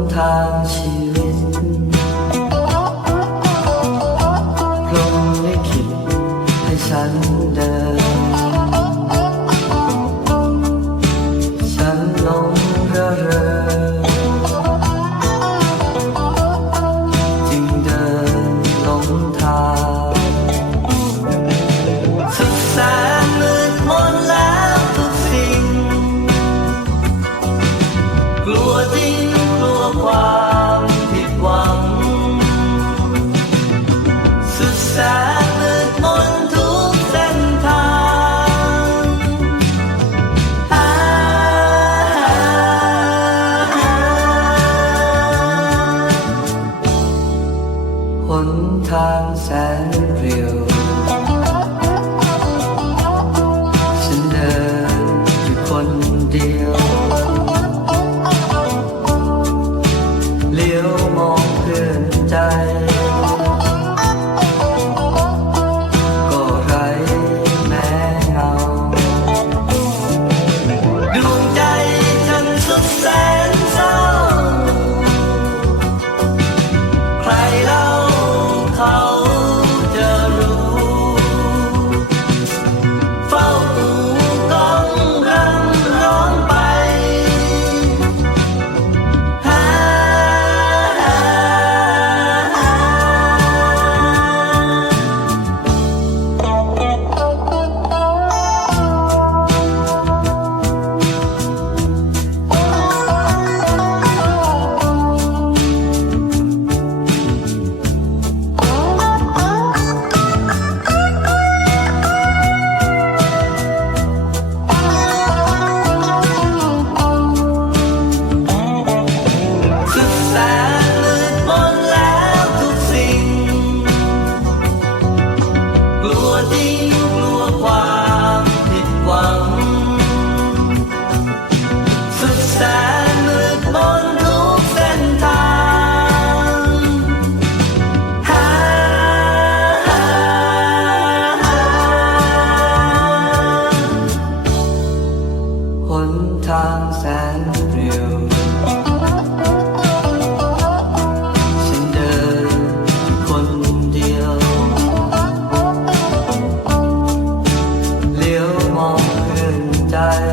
หน นทางแสนเรียวฉันเดินอยู่คนเดียว You. I.